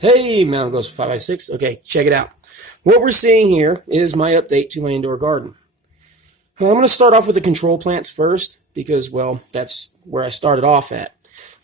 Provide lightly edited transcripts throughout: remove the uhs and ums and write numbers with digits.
Hey, Mountain Ghost 5x6. Okay, check it out. What we're seeing here is my update to my indoor garden. I'm going to start off with the control plants first because, well, that's where I started off at.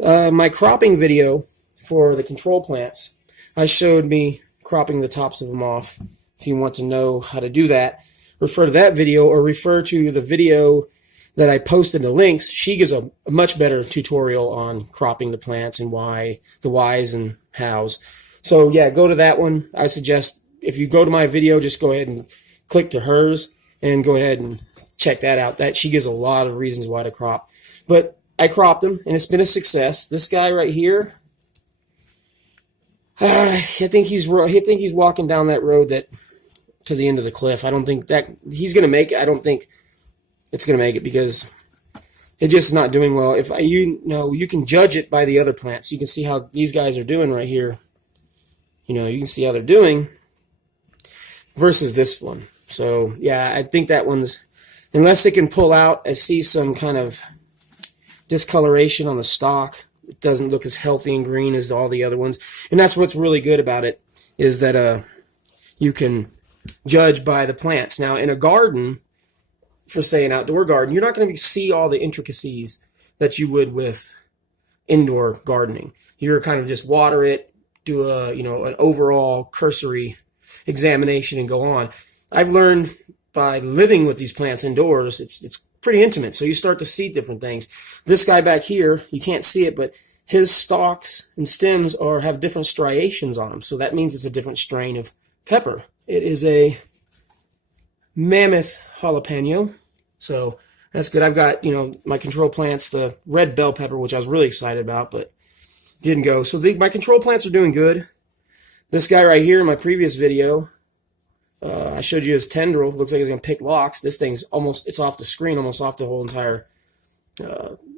My cropping video for the control plants, I showed me cropping the tops of them off. If you want to know how to do that, refer to that video or refer to the video that I posted the links. She gives a much better tutorial on cropping the plants and why, the whys and hows. So yeah, go to that one. I suggest if you go to my video, just go ahead and click to hers and go ahead and check that out. That she gives a lot of reasons why to crop. But I cropped them and it's been a success. This guy right here, I think he's walking down that road that to the end of the cliff. I don't think that he's gonna make it. I don't think it's gonna make it because it just is not doing well. If you can judge it by the other plants. You can see how these guys are doing right here. You can see how they're doing versus this one. So yeah, I think that one's, unless it can pull out, I see some kind of discoloration on the stalk. It doesn't look as healthy and green as all the other ones. And that's what's really good about it, is that you can judge by the plants. Now in a garden, for say an outdoor garden, you're not going to see all the intricacies that you would with indoor gardening. You're kind of just water it, do an overall cursory examination and go on. I've learned by living with these plants indoors, it's pretty intimate. So you start to see different things. This guy back here, you can't see it, but his stalks and stems have different striations on them. So that means it's a different strain of pepper. It is a mammoth jalapeno. So that's good. I've got, my control plants, the red bell pepper, which I was really excited about, but didn't go. So my control plants are doing good. This guy right here in my previous video, I showed you his tendril. Looks like he's going to pick locks. This thing's it's off the screen, almost off the whole entire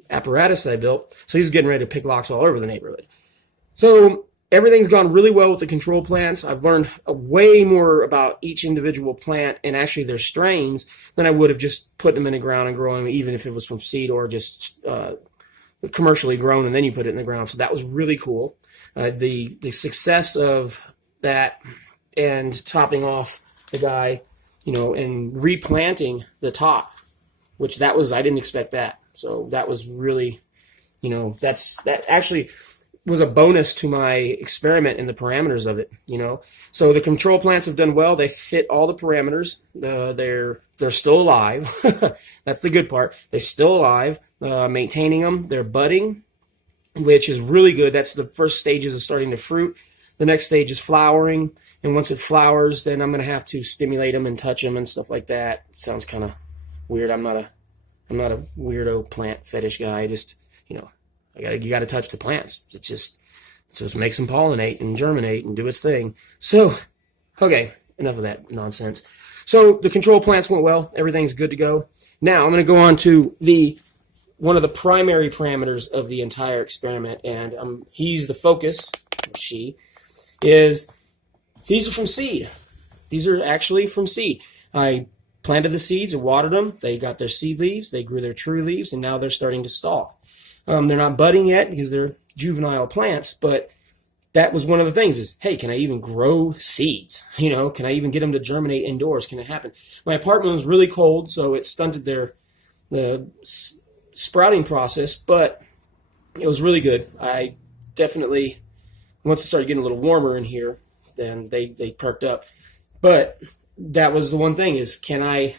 apparatus that I built. So he's getting ready to pick locks all over the neighborhood. So everything's gone really well with the control plants. I've learned way more about each individual plant and actually their strains than I would have just put them in the ground and growing them, even if it was from seed or just commercially grown and then you put it in the ground. So that was really cool. The success of that and topping off the guy, and replanting the top, which I didn't expect that. So that was really, that actually was a bonus to my experiment and the parameters of it, So the control plants have done well. They fit all the parameters. They're still alive. That's the good part. They're still alive, maintaining them. They're budding, which is really good. That's the first stages of starting to fruit. The next stage is flowering. And once it flowers, then I'm going to have to stimulate them and touch them and stuff like that. It sounds kind of weird. I'm not a weirdo plant fetish guy. I just, you got to touch the plants. It just makes them pollinate and germinate and do its thing. So, okay, enough of that nonsense. So the control plants went well. Everything's good to go. Now I'm going to go on to one of the primary parameters of the entire experiment, and he's the focus. These are from seed. These are actually from seed. I planted the seeds and watered them. They got their seed leaves. They grew their true leaves, and now they're starting to stalk. They're not budding yet because they're juvenile plants, but that was one of the things is, hey, can I even grow seeds? Can I even get them to germinate indoors? Can it happen? My apartment was really cold, so it stunted the sprouting process, but it was really good. I definitely, once it started getting a little warmer in here, then they perked up. But that was the one thing is, can I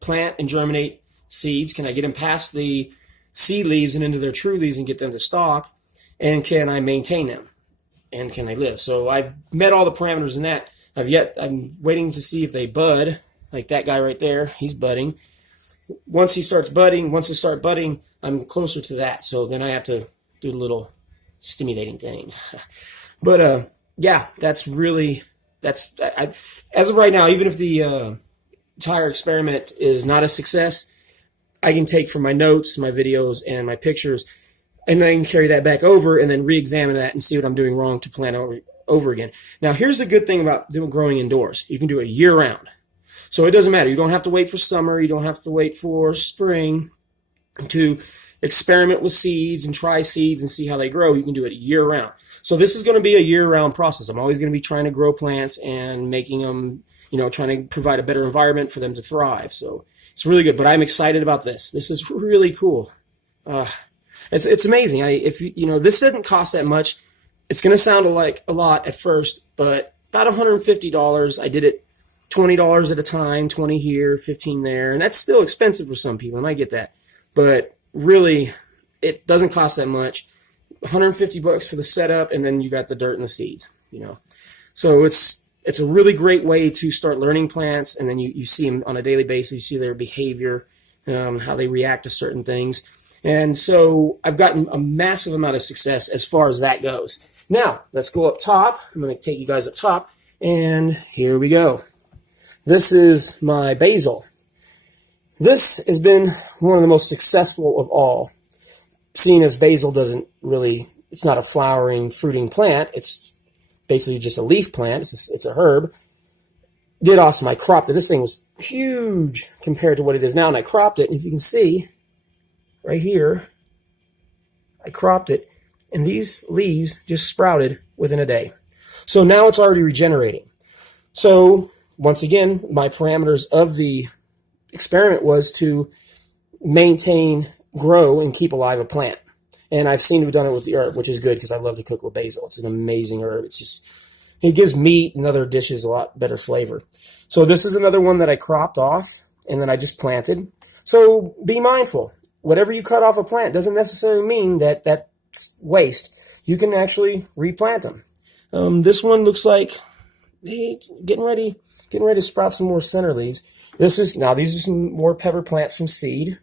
plant and germinate seeds? Can I get them past the seed leaves and into their true leaves and get them to stalk? And can I maintain them? And can they live? So I've met all the parameters in that. I'm waiting to see if they bud, like that guy right there. He's budding. Once they start budding, I'm closer to that. So then I have to do a little stimulating thing. But yeah, as of right now, even if the entire experiment is not a success, I can take from my notes, my videos, and my pictures, and I can carry that back over and then re-examine that and see what I'm doing wrong to plan over again. Now, here's the good thing about growing indoors. You can do it year-round. So it doesn't matter. You don't have to wait for summer. You don't have to wait for spring to experiment with seeds and try seeds and see how they grow, you can do it year round. So this is going to be a year-round process. I'm always going to be trying to grow plants and making them, trying to provide a better environment for them to thrive. So it's really good. But I'm excited about this. This is really cool. It's amazing. This doesn't cost that much. It's going to sound like a lot at first, but about $150. I did it $20 at a time, 20 here, 15 there, and that's still expensive for some people, and I get that. But really, it doesn't cost that much. $150 for the setup, and then you got the dirt and the seeds, So it's a really great way to start learning plants, and then you see them on a daily basis. You see their behavior, how they react to certain things. And so I've gotten a massive amount of success as far as that goes. Now, let's go up top. I'm going to take you guys up top, and here we go. This is my basil. This has been one of the most successful of all. Seeing as basil it's not a flowering, fruiting plant. It's basically just a leaf plant. It's a herb. Did awesome. I cropped it. This thing was huge compared to what it is now, and I cropped it. And if you can see, right here, I cropped it, and these leaves just sprouted within a day. So now it's already regenerating. So once again, my parameters of the experiment was to maintain, grow, and keep alive a plant. And I've seen we've done it with the herb, which is good because I love to cook with basil. It's an amazing herb. It gives meat and other dishes a lot better flavor. So this is another one that I cropped off, and then I just planted. So be mindful. Whatever you cut off a plant doesn't necessarily mean that that's waste. You can actually replant them. This one looks like getting ready to sprout some more center leaves. These are some more pepper plants from seed.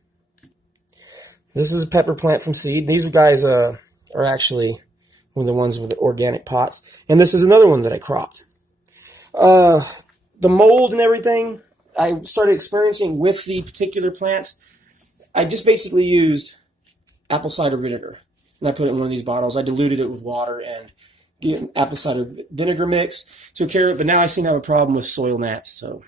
This is a pepper plant from seed. These guys are actually one of the ones with the organic pots. And this is another one that I cropped. The mold and everything, I started experiencing with the particular plants. I just basically used apple cider vinegar. And I put it in one of these bottles. I diluted it with water and apple cider vinegar mix, took care of it. But now I seem to have a problem with soil gnats. So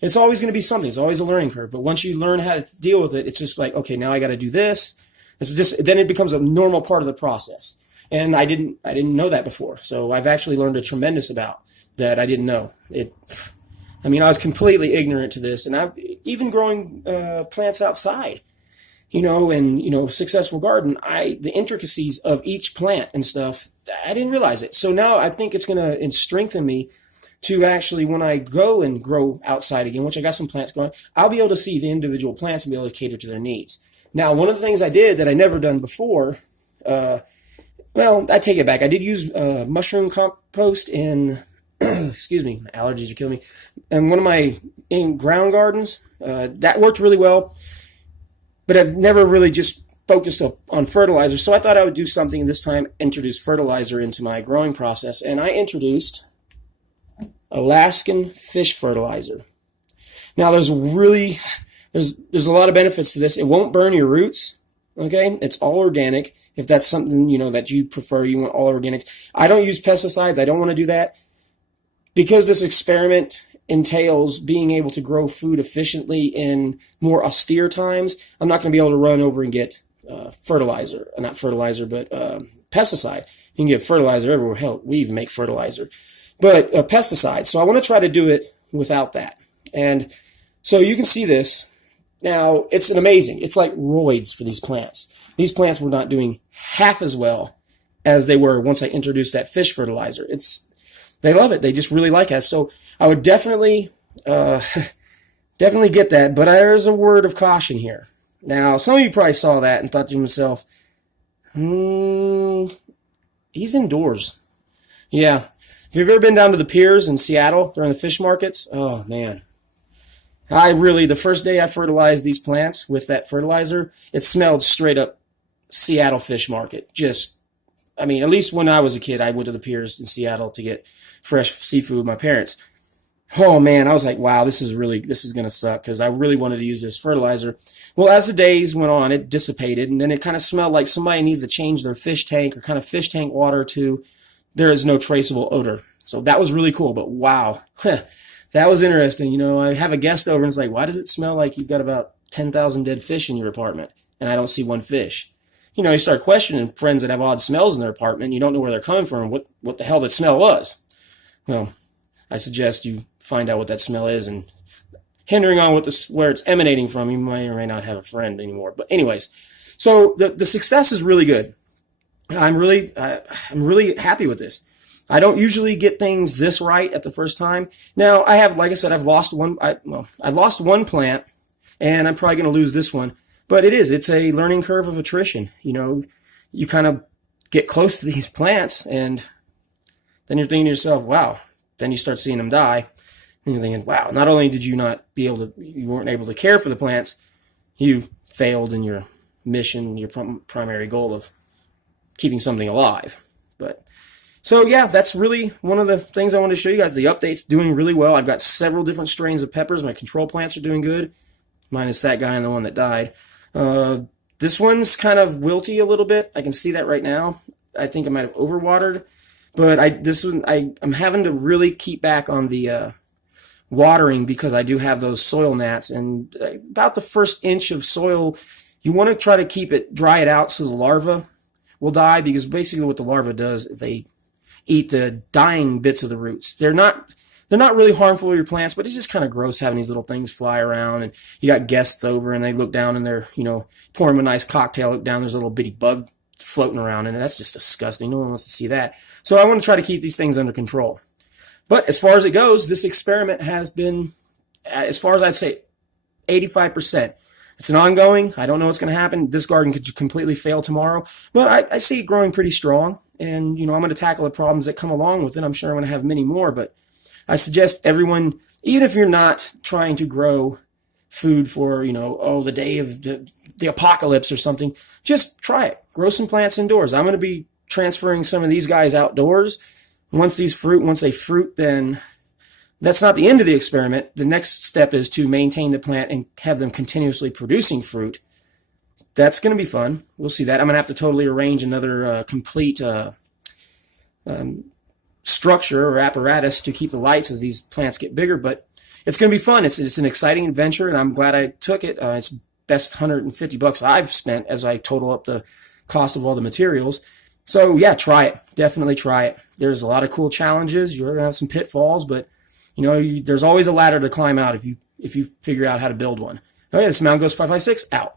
it's always going to be something. It's always a learning curve. But once you learn how to deal with it, it's just like, okay, now I got to do this. Then it becomes a normal part of the process. And I didn't know that before. So I've actually learned a tremendous about that I didn't know. I was completely ignorant to this. And I've even growing plants outside, successful garden, the intricacies of each plant and stuff, I didn't realize it. So now I think it's going to strengthen me to actually, when I go and grow outside again, which I got some plants going, I'll be able to see the individual plants and be able to cater to their needs. Now, one of the things I did that I never done before, I take it back. I did use mushroom compost in, excuse me, my allergies are killing me, in one of my ground gardens. That worked really well, but I've never really just focused on fertilizer. So I thought I would do something this time, introduce fertilizer into my growing process, and I introduced Alaskan fish fertilizer. Now there's a lot of benefits to this. It won't burn your roots. Okay. It's all organic. If that's something, that you prefer, you want all organic. I don't use pesticides. I don't want to do that because this experiment entails being able to grow food efficiently in more austere times. I'm not going to be able to run over and get pesticide. You can get fertilizer everywhere. Hell, we even make fertilizer. But pesticide. So I want to try to do it without that. And so you can see this. Now, it's amazing. It's like roids for these plants. These plants were not doing half as well as they were once I introduced that fish fertilizer. They love it. They just really like it. So I would definitely get that. But there's a word of caution here. Now, some of you probably saw that and thought to yourself, he's indoors. Yeah. If you've ever been down to the piers in Seattle during the fish markets, oh man. The first day I fertilized these plants with that fertilizer, it smelled straight up Seattle fish market. At least when I was a kid, I went to the piers in Seattle to get fresh seafood with my parents. Oh man, I was like, wow, this is going to suck because I really wanted to use this fertilizer. Well, as the days went on, it dissipated and then it kind of smelled like somebody needs to change their fish tank or kind of fish tank water to there is no traceable odor. So that was really cool, but wow, that was interesting. I have a guest over and it's like, why does it smell like you've got about 10,000 dead fish in your apartment? and I don't see one fish. You start questioning friends that have odd smells in their apartment. You don't know where they're coming from, what the hell that smell was. Well, I suggest you find out what that smell is, and hindering on where it's emanating from, you may or may not have a friend anymore. But anyways, so the success is really good. I'm really happy with this. I don't usually get things this right at the first time. Now I have, like I said, I've lost one. I lost one plant, and I'm probably going to lose this one. But it's a learning curve of attrition. You kind of get close to these plants, and then you're thinking to yourself, wow. Then you start seeing them die, and you're thinking, wow, not only did you you weren't able to care for the plants, you failed in your mission, your primary goal of keeping something alive. So yeah, that's really one of the things I wanted to show you guys. The update's doing really well. I've got several different strains of peppers. My control plants are doing good, minus that guy and the one that died. This one's kind of wilty a little bit. I can see that right now. I think I might have overwatered, but I'm having to really keep back on the watering because I do have those soil gnats, and about the first inch of soil, you want to try to dry it out so the larvae will die, because basically what the larva does is they eat the dying bits of the roots. They're not really harmful to your plants, but it's just kind of gross having these little things fly around, and you got guests over and they look down and they're, pour them a nice cocktail, look down, there's a little bitty bug floating around, and that's just disgusting. No one wants to see that. So I want to try to keep these things under control. But as far as it goes, this experiment has been, as far as I'd say, 85%. It's an ongoing. I don't know what's going to happen. This garden could completely fail tomorrow, but I see it growing pretty strong. And, I'm going to tackle the problems that come along with it. I'm sure I'm going to have many more, but I suggest everyone, even if you're not trying to grow food for, the day of the apocalypse or something, just try it. Grow some plants indoors. I'm going to be transferring some of these guys outdoors. Once they fruit, then that's not the end of the experiment. The next step is to maintain the plant and have them continuously producing fruit. That's going to be fun. We'll see that. I'm going to have to totally arrange another complete structure or apparatus to keep the lights as these plants get bigger, but it's going to be fun. It's an exciting adventure, and I'm glad I took it. It's best $150 I've spent as I total up the cost of all the materials. So yeah, try it. Definitely try it. There's a lot of cool challenges. You're going to have some pitfalls, but there's always a ladder to climb out if you figure out how to build one. Okay, this is Mountain Ghost 556 out.